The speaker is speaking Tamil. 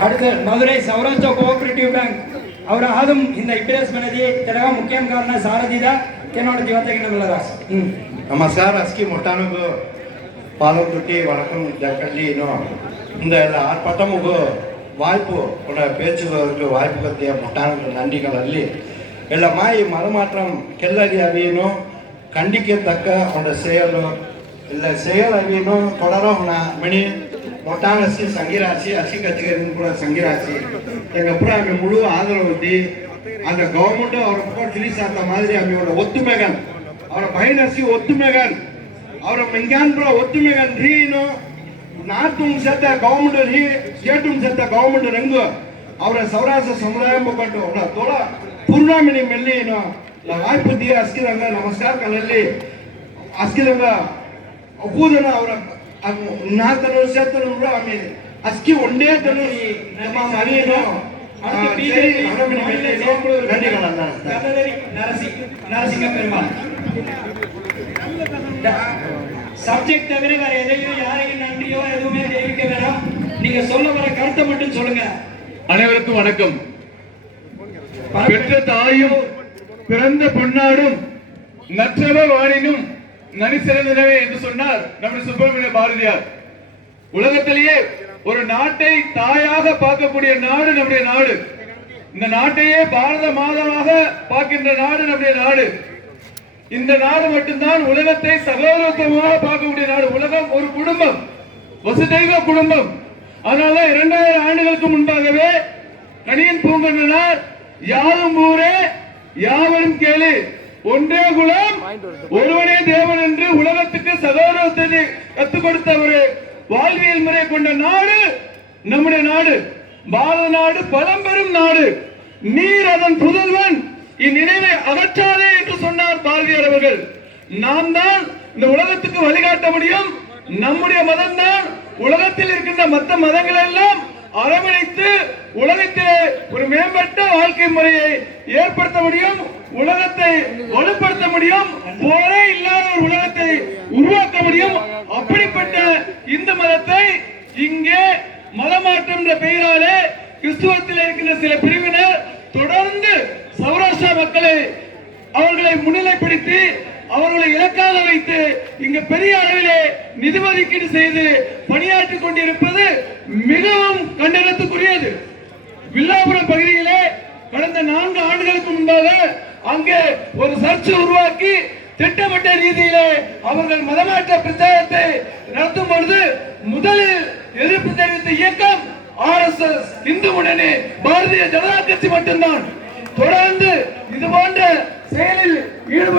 அடுத்து மதுரை சௌராஷ்டிரா கோஆபரேட்டிವ್ ಬ್ಯಾಂಕ್ ಅವರ ಆದಂ ಇಂದ ಇಬ್ಬಿರಸ್ ಮನದಿ ತೆಲಗ ಮುಖ್ಯ ಕಾರಣ ಸಾರದಿದ ಕೆನೋಡ ದಿವತೆಗೆ ನಮಲದ ನಮಸ್ಕಾರ ಅಸ್ಕಿ ಮೊಟ್ಟಾನುಗು ಪಾಲೋದುಟ್ಟಿ வணக்கம் ಜಂಕಳ್ಳಿ ನೋ இந்த ಆರ್ಪಟಮುಗು ವಾಯ್ಪು ಒಣ ಪೇಚುವರಿಗೆ ವಾಯ್ಪು ಕತ್ತೆಯ ಮೊಟ್ಟಾನುಗು ನಂಡಿಗಳಲ್ಲಿ ಎಲ್ಲ ಮಾಯಿ ಮರಮಾತ್ರ ಕೆಲ್ಲರಿ ಅವೇನು ಖಂಡಿಕೆ ತಕ್ಕ ಅವನ ಸೇಯಲು செயல் ಅವಿಯನು தொடர உன மணி மொட்டான அசி சங்கிராசி அசி கட்சிகரின் கூட சங்கிராசி எங்க புற அங்க முழு ஆதரவு ஊட்டி அந்த கவர்மெண்ட் அவரை பக்கம் திரி சாத்த மாதிரி அவங்களோட ஒத்துமைகள் ಅವರ ಬಹಿಣಸಿ ಒತ್ತುಮೆಗನ್ ಅವರ ಮೆಂಗಾನ್ಪುರ ಒತ್ತುಮೆಗನ್ ರೀನು ನಾತು ಸತ್ತ ಗೌರ್ಮೆಂಟ್ ರೀ ಸ್ಟೇಟ್ ಸತ್ತ ಗೌರ್ಮೆಂಟ್ ರಂಗು ಅವರ ಸೌರಾಷ್ಟ್ರ ಸಮುದಾಯ ಮುಖಂಡು ಅವರ ತೋಳ ಪೂರ್ಣಮಿನಿ ಮೆಲ್ಲಿ ಏನು ವಾಯ್ಪು ದಿ ಅಸ್ಕಿರಂಗ ನಮಸ್ಕಾರ ಕಲಲ್ಲಿ ಅಸ್ಕಿರಂಗ ಒಪ್ಪುದನ ಅವರ ನಾಲ್ಕನು ಸೇತನು ಕೂಡ ಆಮೇಲೆ ಅಸ್ಕಿ ಒಂದೇ ತನು ನಮ್ಮ ಮನೆಯನ್ನು அடுத்து பிஜேபி நன்றிகள் கதவரி நரசி நரசிங்க பெருமாள் சப்ஜெக்ட் தவிர வேற எதையும் யாரையும் நன்றியோ எதுவுமே தெரிவிக்க வேணாம் நீங்க சொல்ல வர கருத்தை மட்டும் சொல்லுங்க அனைவருக்கும் வணக்கம் பெற்ற தாயும் பிறந்த பொன்னாடும் நற்றவ வாணினும் நனி சிறந்தனவே என்று சொன்னார் நம்முடைய சுப்பிரமணிய பாரதியார். உலகத்திலேயே ஒரு நாட்டை தாயாக பார்க்கக்கூடிய நாடு நம்முடைய நாடு. இந்த நாட்டையே பாரத மாதமாக பார்க்கின்ற நாடு நம்முடைய நாடு. இந்த நாடு மட்டும்தான் உலகத்தை சகோதரத்துவமாக பார்க்கக்கூடிய நாடு. உலகம் ஒரு குடும்பம் வசுதெய்வ குடும்பம். அதனால இரண்டாயிரம் ஆண்டுகளுக்கு முன்பாகவே கணியன் பூங்கன்னார் யாரும் ஊரே யாவரும் கேளு. ஒன்றே குலம் ஒருவனே தேவன் என்று உலகத்துக்கு சகோதரத்தை கத்துக் கொடுத்த ஒரு வாழ்வியல் முறை கொண்ட நாடு நம்முடைய நாடு. பாரத நாடு பழம்பெரும் நாடு. நீர் அதன் புதல்வன். இந்நினைவை அகற்றாதே என்று சொன்னார் பாரதியார் அவர்கள். நாம் தான் இந்த உலகத்துக்கு வழிகாட்ட முடியும். நம்முடைய மதம் தான் உலகத்தில் இருக்கின்ற மற்ற மதங்கள் எல்லாம் அரவணைத்து உலகத்திலே ஒரு மேம்பட்ட வாழ்க்கை முறையை ஏற்படுத்த முடியும் உலகத்தை வலுப்படுத்த முடியும் போரே இல்லாத ஒரு உலகத்தை உருவாக்க முடியும். அப்படிப்பட்ட இந்து மதத்தை இங்கே மதமாற்றம் என்ற பெயராலே கிறிஸ்துவத்தில் இருக்கின்ற சில பிரிவினர் தொடர்ந்து சௌராஷ்டிரா மக்களை அவர்களை முன்னிலைப்படுத்தி அவர்களை இலக்காக வைத்து இங்க பெரிய அளவிலே நிதி ஒதுக்கீடு செய்து பணியாற்றிக் கொண்டிருப்பது மிகவும் கண்டனத்துக்குரியது. வில்லாபுரம் பகுதியிலே கடந்த நான்கு ஆண்டுகளுக்கு முன்பாக அங்கே ஒரு சர்ச்சை உருவாக்கி திட்டமிட்ட ரீதியிலே அவர்கள் மதமாற்ற பிரச்சாரத்தை நடத்தும் பொழுது முதலில் எதிர்ப்பு தெரிவித்த இயக்கம் ஆர் எஸ் எஸ் இந்து முன்னணி பாரதிய ஜனதா கட்சி மட்டும்தான். தொடர்ந்து இது போன்ற செயலில் ஈடுபட்டு